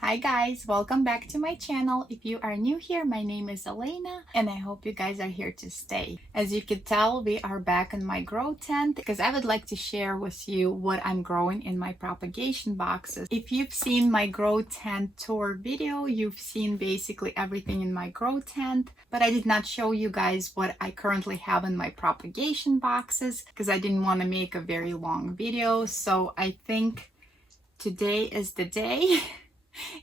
Hi guys, welcome back to my channel. If you are new here, my name is Elena and I hope you guys are here to stay. As you can tell, we are back in my grow tent because I would like to share with you what I'm growing in my propagation boxes. If you've seen my grow tent tour video, you've seen basically everything in my grow tent, but I did not show you guys what I currently have in my propagation boxes because I didn't want to make a very long video. So I think today is the day.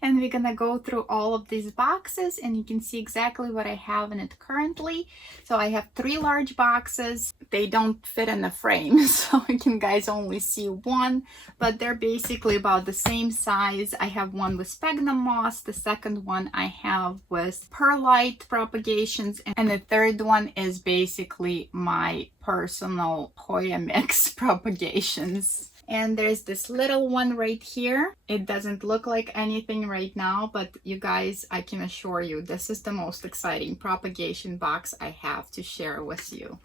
And we're gonna go through all of these boxes and you can see exactly what I have in it currently. So I have 3 large boxes. They don't fit in the frame, so you can guys only see one, but they're basically about the same size. I have one with Sphagnum Moss, the second one I have with Perlite propagations, and the third one is basically my personal Hoya mix propagations. And there's this little one right here. It doesn't look like anything right now, but you guys, I can assure you, this is the most exciting propagation box I have to share with you.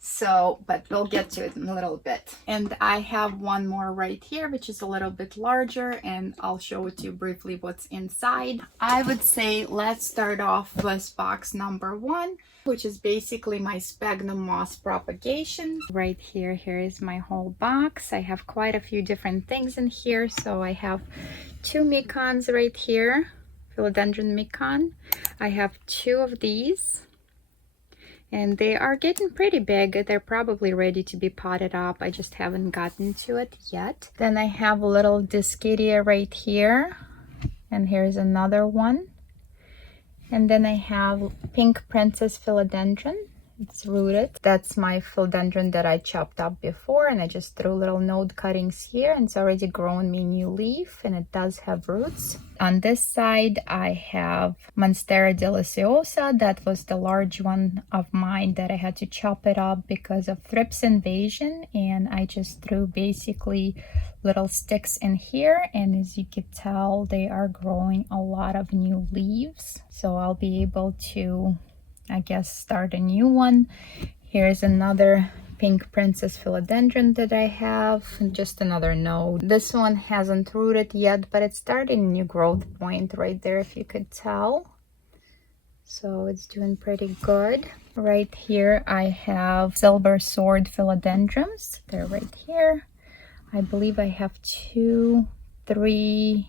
So, but we'll get to it in a little bit. And I have one more right here, which is a little bit larger, and I'll show it to you briefly what's inside. I would say let's start off with box number 1, which is basically my Sphagnum Moss propagation. Right here, here is my whole box. I have quite a few different things in here. So I have 2 mecons right here, philodendron mecon. I have 2 of these. And they are getting pretty big. They're probably ready to be potted up. I just haven't gotten to it yet. Then I have a little Discadia right here. And here's another one. And then I have Pink Princess Philodendron. It's rooted. That's my philodendron that I chopped up before, and I just threw little node cuttings here, and it's already grown me a new leaf, and it does have roots. On this side, I have Monstera deliciosa. That was the large one of mine that I had to chop it up because of thrips invasion, and I just threw basically little sticks in here, and as you can tell, they are growing a lot of new leaves. So I'll be able to, I guess, start a new one. Here's another Pink Princess Philodendron that I have, just another node. This one hasn't rooted yet, but it's starting a new growth point right there, if you could tell. So it's doing pretty good. Right here I have Silver Sword Philodendrons. They're right here. I believe I have 2, 3,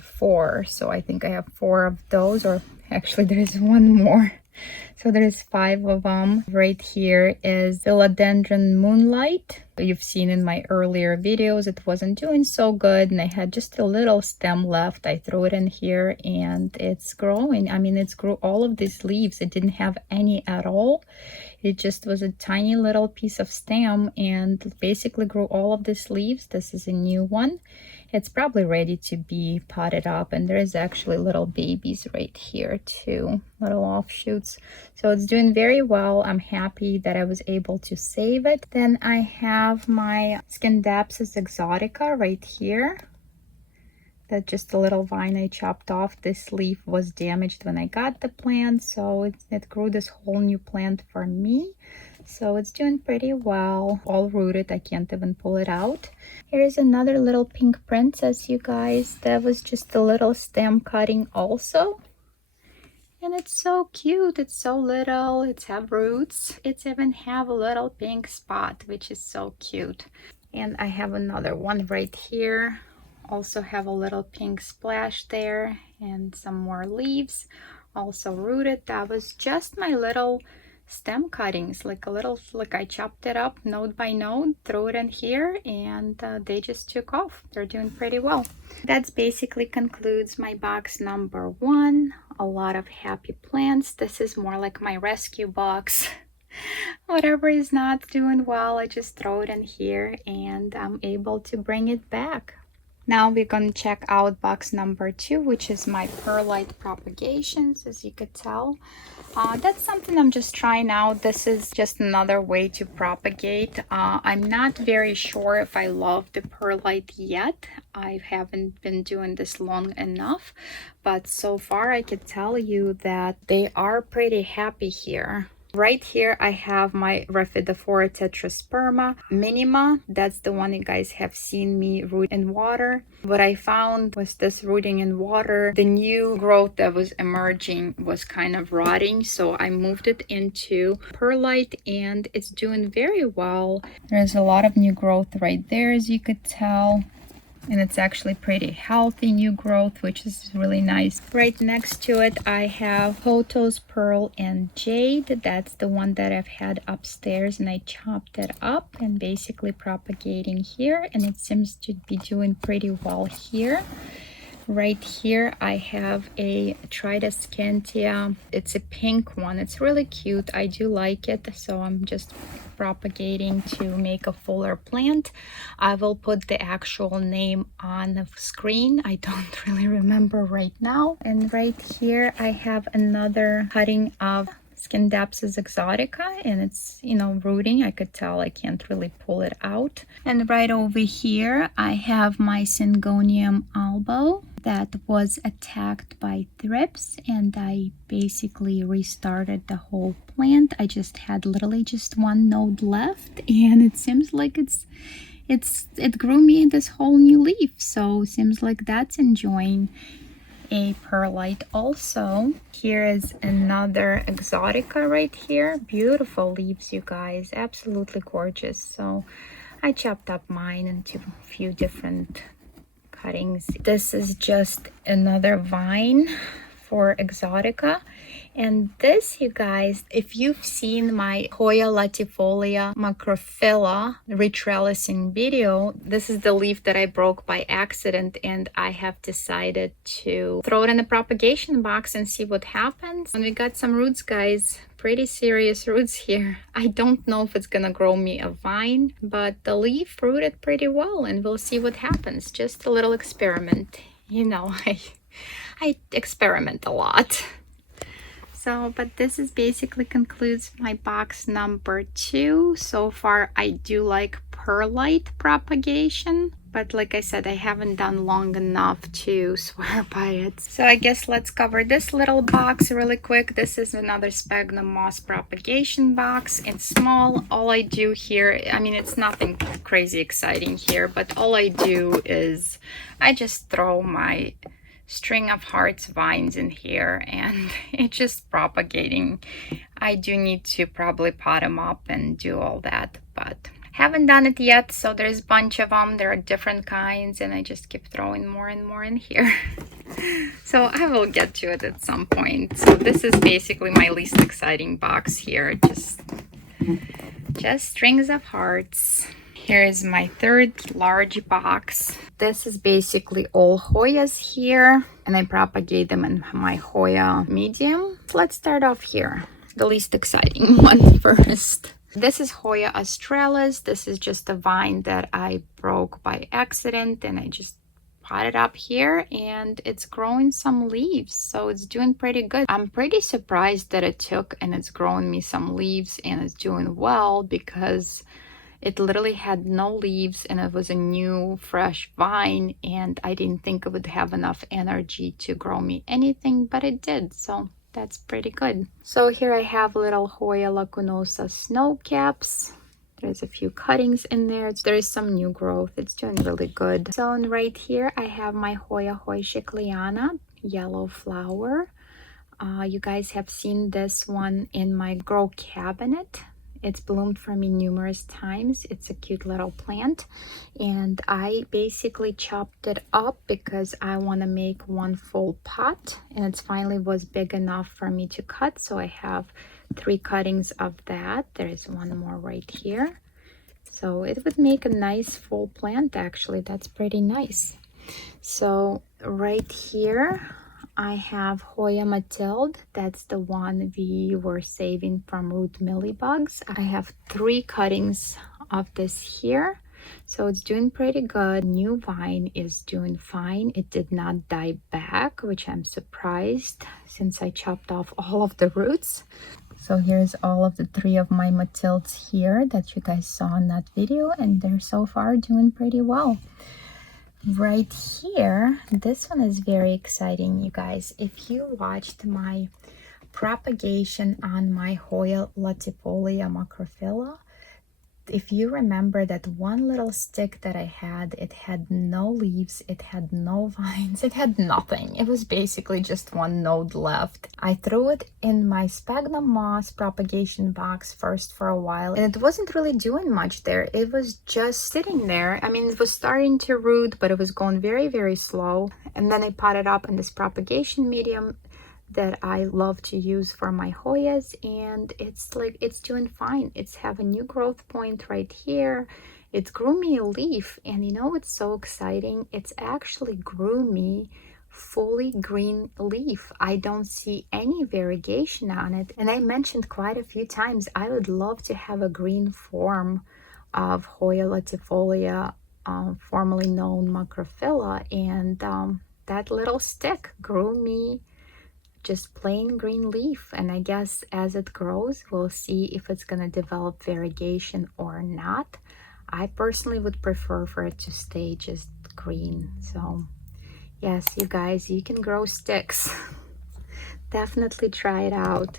4. So I think I have 4 of those, or actually there's one more. So there's 5 of them. Right here is Philodendron Moonlight. You've seen in my earlier videos, it wasn't doing so good and I had just a little stem left. I threw it in here and it's growing. I mean, it's grew all of these leaves. It didn't have any at all. It just was a tiny little piece of stem and basically grew all of these leaves. This is a new one. It's probably ready to be potted up, and there's actually little babies right here too, little offshoots. So it's doing very well. I'm happy that I was able to save it. Then I have my Scindapsus exotica right here. That's just a little vine I chopped off. This leaf was damaged when I got the plant, so it grew this whole new plant for me. So it's doing pretty well, all rooted. I can't even pull it out. Here's another little Pink Princess, you guys. That was just a little stem cutting also. And it's so cute. It's so little. It's have roots. It's even have a little pink spot, which is so cute. And I have another one right here. Also have a little pink splash there and some more leaves. Also rooted. That was just my little stem cuttings, like I chopped it up node by node, threw it in here, and they just took off. They're doing pretty well. That's basically concludes my box number 1. A lot of happy plants. This is more like my rescue box. Whatever is not doing well, I just throw it in here and I'm able to bring it back. Now we're going to check out box number 2, which is my Perlite propagations. As you could tell, that's something I'm just trying out. This is just another way to propagate. I'm not very sure if I love the Perlite yet. I haven't been doing this long enough, but so far I could tell you that they are pretty happy here. Right here I have my Rhaphidophora tetrasperma minima. That's the one you guys have seen me root in water. What I found was this rooting in water, the new growth that was emerging was kind of rotting, so I moved it into Perlite and it's doing very well. There's a lot of new growth right there, as you could tell. And it's actually pretty healthy new growth, which is really nice. Right next to it I have Potos, Pearl, and Jade. That's the one that I've had upstairs, and I chopped it up and basically propagating here, and it seems to be doing pretty well here. Right here I have a Tridescantia. It's a pink one. It's really cute. I do like it, so I'm just propagating to make a fuller plant. I will put the actual name on the screen. I don't really remember right now. And right here I have another cutting of Scindapsus exotica, and it's, you know, rooting. I could tell I can't really pull it out. And right over here I have my Syngonium albo that was attacked by thrips, and I basically restarted the whole plant. I just had literally just one node left, and it seems like it grew me this whole new leaf, so seems like that's enjoying a perlite also. Here is another exotica right here. Beautiful leaves, you guys, absolutely gorgeous. So I chopped up mine into a few different cuttings. This is just another vine for exotica, and this, you guys, if you've seen my Hoya latifolia macrophylla retrellising video, this is the leaf that I broke by accident, and I have decided to throw it in the propagation box and see what happens. And we got some roots, guys, pretty serious roots here. I don't know if it's gonna grow me a vine, but the leaf rooted pretty well, and we'll see what happens. Just a little experiment, you know. I experiment a lot. So, but this is basically concludes my box number 2. So far I do like perlite propagation, but like I said, I haven't done long enough to swear by it. So I guess let's cover this little box really quick. This is another Sphagnum Moss propagation box. It's small. All I do here, I mean, it's nothing crazy exciting here, but all I do is I just throw my string of hearts vines in here, and it's just propagating. I do need to probably pot them up and do all that, but haven't done it yet. So there's a bunch of them. There are different kinds, and I just keep throwing more and more in here. So I will get to it at some point. So this is basically my least exciting box here. Just strings of hearts. Here is my third large box. This is basically all Hoyas here, and I propagate them in my Hoya medium. Let's start off here, the least exciting one first. This is Hoya australis. This is just a vine that I broke by accident, and I just potted up here, and it's growing some leaves, so it's doing pretty good. I'm pretty surprised that it took and it's growing me some leaves and it's doing well, because it literally had no leaves and it was a new fresh vine, and I didn't think it would have enough energy to grow me anything, but it did, so that's pretty good. So here I have little Hoya lacunosa snow caps. There's a few cuttings in there. There is some new growth. It's doing really good. So right here I have my Hoya Heuschikliana yellow flower. You guys have seen this one in my grow cabinet. It's bloomed for me numerous times. It's a cute little plant, and I basically chopped it up because I want to make one full pot, and it finally was big enough for me to cut. So I have 3 cuttings of that. There's one more right here, so it would make a nice full plant. Actually, that's pretty nice. So right here I have Hoya Mathilde. That's the one we were saving from root mealybugs. I have 3 cuttings of this here, so it's doing pretty good. New vine is doing fine. It did not die back, which I'm surprised since I chopped off all of the roots. So here's all of the 3 of my Mathildes here that you guys saw in that video, and they're so far doing pretty well. Right here, this one is very exciting, you guys. If you watched my propagation on my Hoya latifolia macrophylla. If you remember that one little stick that I had, it had no leaves, it had no vines, it had nothing. It was basically just one node left. I threw it in my Sphagnum Moss propagation box first for a while, and it wasn't really doing much there. It was just sitting there. I mean, it was starting to root, but it was going very, very slow. And then I potted up in this propagation medium that I love to use for my Hoyas, and it's doing fine. It's have a new growth point right here. It grew me a leaf, and you know what's so exciting? It's actually grew me fully green leaf. I don't see any variegation on it, and I mentioned quite a few times I would love to have a green form of Hoya latifolia, formerly known macrophylla, and that little stick grew me just plain green leaf, and I guess as it grows we'll see if it's gonna develop variegation or not. I personally would prefer for it to stay just green. So yes, you guys, you can grow sticks. Definitely try it out.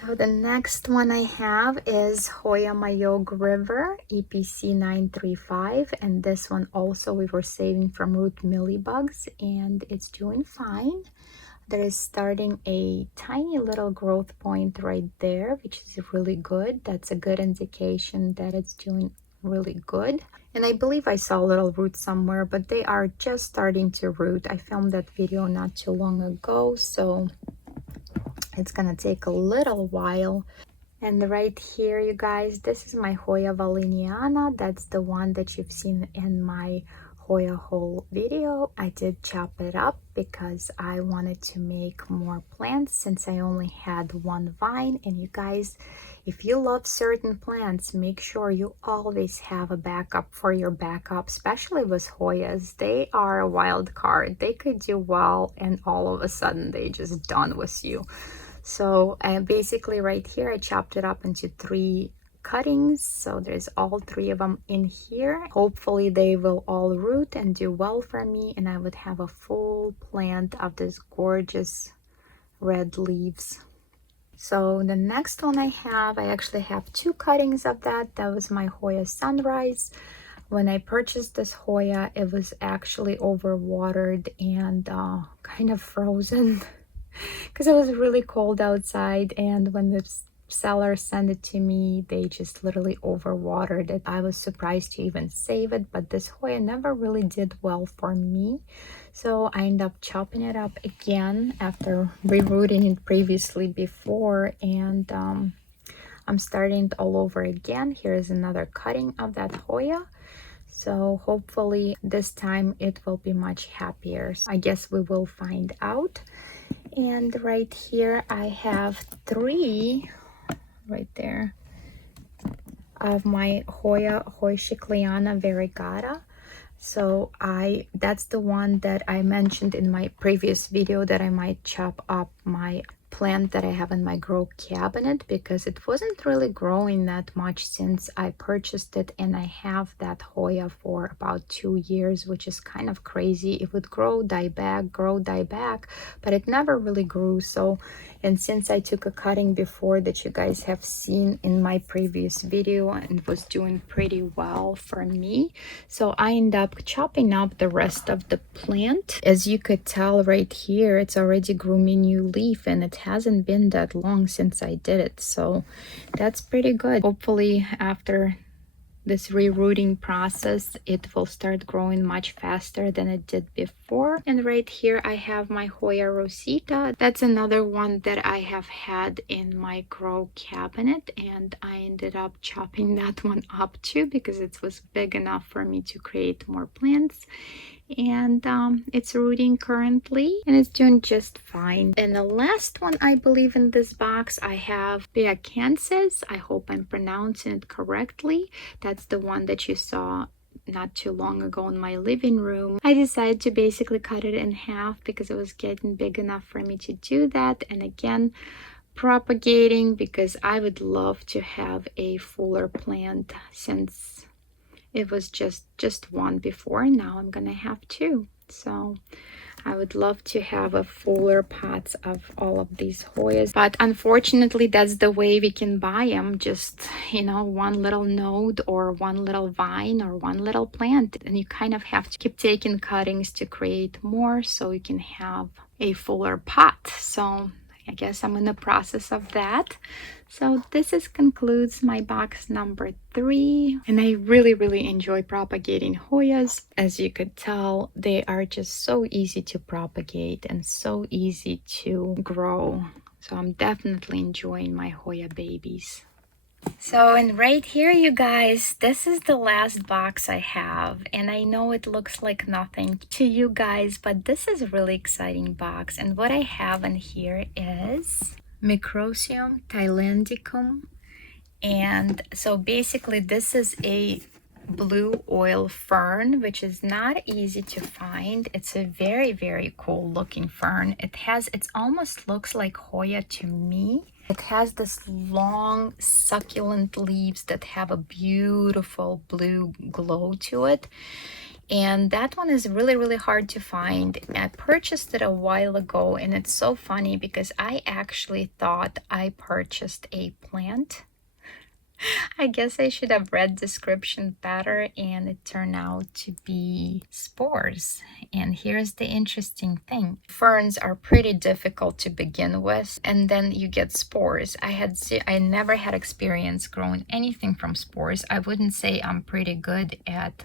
So the next one I have is Hoya Mayog River EPC 935, and this one also we were saving from root mealybugs, and it's doing fine. There is starting a tiny little growth point right there, which is really good. That's a good indication that it's doing really good. And I believe I saw a little root somewhere, but they are just starting to root. I filmed that video not too long ago, so it's gonna take a little while. And right here, you guys, this is my Hoya valiniana. That's the one that you've seen in my Hoya haul video. I did chop it up because I wanted to make more plants since I only had one vine. And you guys, if you love certain plants, make sure you always have a backup for your backup, especially with Hoyas. They are a wild card. They could do well and all of a sudden they just done with you. So basically right here I chopped it up into 3 cuttings, so there's all 3 of them in here. Hopefully they will all root and do well for me, and I would have a full plant of this gorgeous red leaves. So the next one I actually have 2 cuttings of that. That was my Hoya Sunrise. When I purchased this Hoya, it was actually overwatered and kind of frozen because it was really cold outside, and when the seller sent it to me, they just literally overwatered it. I was surprised to even save it, but this Hoya never really did well for me, so I ended up chopping it up again after rerooting it previously before, and I'm starting it all over again. Here's another cutting of that Hoya. So hopefully this time it will be much happier. I guess we will find out. And right here I have 3 right there of my Hoya Heuschikliana variegata. So that's the one that I mentioned in my previous video that I might chop up my plant that I have in my grow cabinet, because it wasn't really growing that much since I purchased it, and I have that Hoya for about 2 years, which is kind of crazy. It would grow, die back, grow, die back, but it never really grew. So, and since I took a cutting before that you guys have seen in my previous video, and it was doing pretty well for me, so I end up chopping up the rest of the plant. As you could tell right here, it's already grew me new leaf, and it hasn't been that long since I did it, so that's pretty good. Hopefully after this rerooting process it will start growing much faster than it did before. And right here I have my Hoya Rosita. That's another one that I have had in my grow cabinet, and I ended up chopping that one up too because it was big enough for me to create more plants. And it's rooting currently and it's doing just fine. And the last one I believe in this box I have Beacances. I hope I'm pronouncing it correctly. That's the one that you saw not too long ago in my living room. I decided to basically cut it in half because it was getting big enough for me to do that. And again, propagating because I would love to have a fuller plant since it was just one before. Now I'm gonna have 2. So I would love to have a fuller pots of all of these Hoyas, but unfortunately that's the way we can buy them. Just, you know, one little node or one little vine or one little plant, and you kind of have to keep taking cuttings to create more so you can have a fuller pot. So I guess I'm in the process of that. So concludes my box number 3, and I really enjoy propagating Hoyas. As you could tell, they are just so easy to propagate and so easy to grow. So I'm definitely enjoying my Hoya babies. So, and right here, you guys, this is the last box I have, and I know it looks like nothing to you guys, but this is a really exciting box. And what I have in here is Microsium thailandicum. And so basically this is a blue oil fern, which is not easy to find. It's a very cool looking fern. It almost looks like Hoya to me. It has this long succulent leaves that have a beautiful blue glow to it. And that one is really hard to find. I purchased it a while ago, and it's so funny because I actually thought I purchased a plant. I guess I should have read description better, and it turned out to be spores. And here's the interesting thing. Ferns are pretty difficult to begin with, and then you get spores. I never had experience growing anything from spores. I wouldn't say I'm pretty good at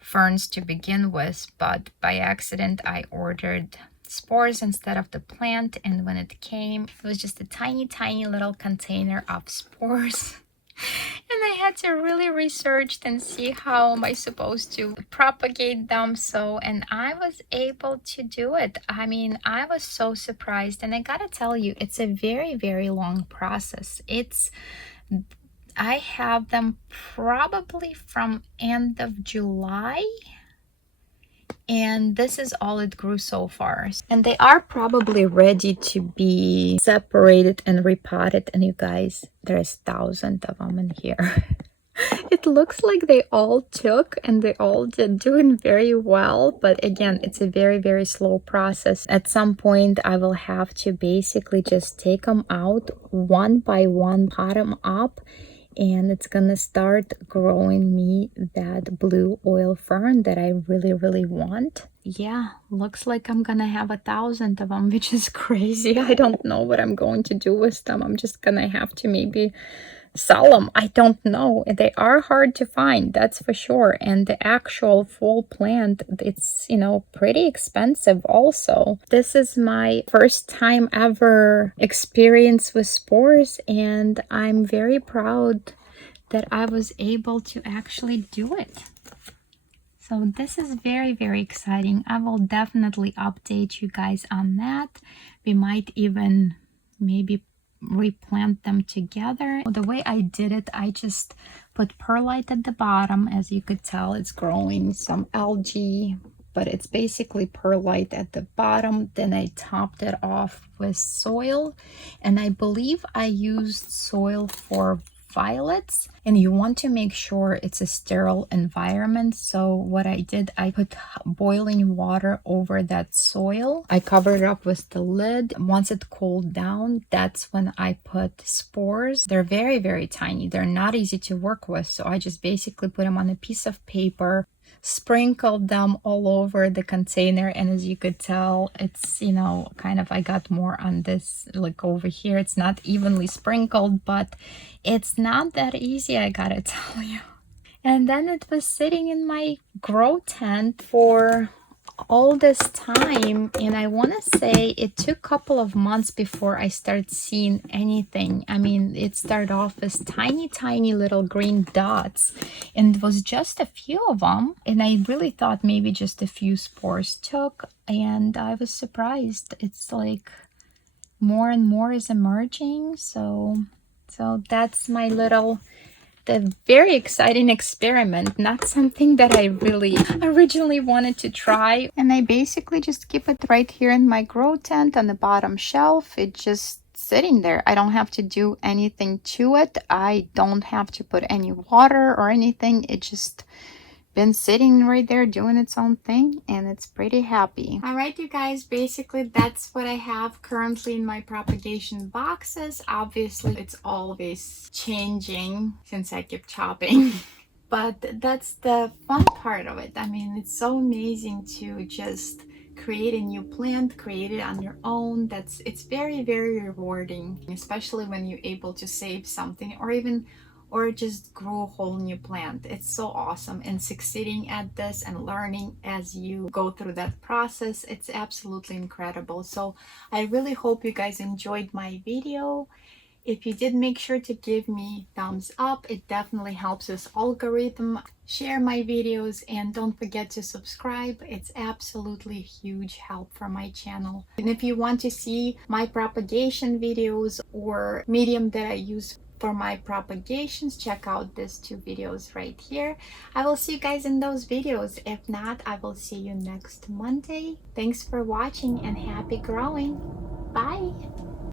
ferns to begin with, but by accident I ordered spores instead of the plant, and when it came, it was just a tiny little container of spores. And I had to really research and see how am I supposed to propagate them. And I was able to do it. I mean, I was so surprised, and I gotta tell you, it's a very long process. I have them probably from end of July, and this is all it grew so far. And they are probably ready to be separated and repotted. And you guys, there's thousands of them in here. It looks like they all took and they all did doing very well, but again, it's a very slow process. At some point I will have to basically just take them out one by one, pot them up, and it's gonna start growing me that blue oil fern that I really want. Yeah, looks like I'm gonna have 1,000 of them, which is crazy. I don't know what I'm going to do with them. I'm just gonna have to maybe sell them. I don't know. They are hard to find, that's for sure. And the actual full plant, it's, you know, pretty expensive also. This is my first time ever experience with spores, and I'm very proud that I was able to actually do it. So this is very exciting. I will definitely update you guys on that. We might even maybe replant them together. The way I did it, I just put perlite at the bottom. As you could tell, it's growing some algae, but it's basically perlite at the bottom. Then I topped it off with soil, and I believe I used soil for violets, and you want to make sure it's a sterile environment. So what I did, I put boiling water over that soil. I covered it up with the lid. Once it cooled down, that's when I put spores. They're very tiny. They're not easy to work with, so I just basically put them on a piece of paper, sprinkled them all over the container, and as you could tell, it's, you know, kind of, I got more on this, like over here, it's not evenly sprinkled, but it's not that easy, I gotta tell you. And then it was sitting in my grow tent for all this time, and I want to say it took a couple of months before I started seeing anything. I mean, it started off as tiny little green dots, and it was just a few of them, and I really thought maybe just a few spores took, and I was surprised. It's like more and more is emerging. So that's my little, the very exciting experiment, not something that I really originally wanted to try. And I basically just keep it right here in my grow tent on the bottom shelf. It's just sitting there. I don't have to do anything to it. I don't have to put any water or anything. It just been sitting right there doing its own thing, and it's pretty happy. All right, you guys, basically that's what I have currently in my propagation boxes. Obviously it's always changing since I keep chopping. But that's the fun part of it. I mean, it's so amazing to just create a new plant, create it on your own. It's very, very rewarding, especially when you're able to save something or just grow a whole new plant. It's so awesome, and succeeding at this and learning as you go through that process, it's absolutely incredible. So I really hope you guys enjoyed my video. If you did, make sure to give me thumbs up. It definitely helps this algorithm. Share my videos and don't forget to subscribe. It's absolutely a huge help for my channel. And if you want to see my propagation videos or medium that I use for my propagations, check out these two videos right here. I will see you guys in those videos. If not, I will see you next Monday. Thanks for watching and happy growing. Bye.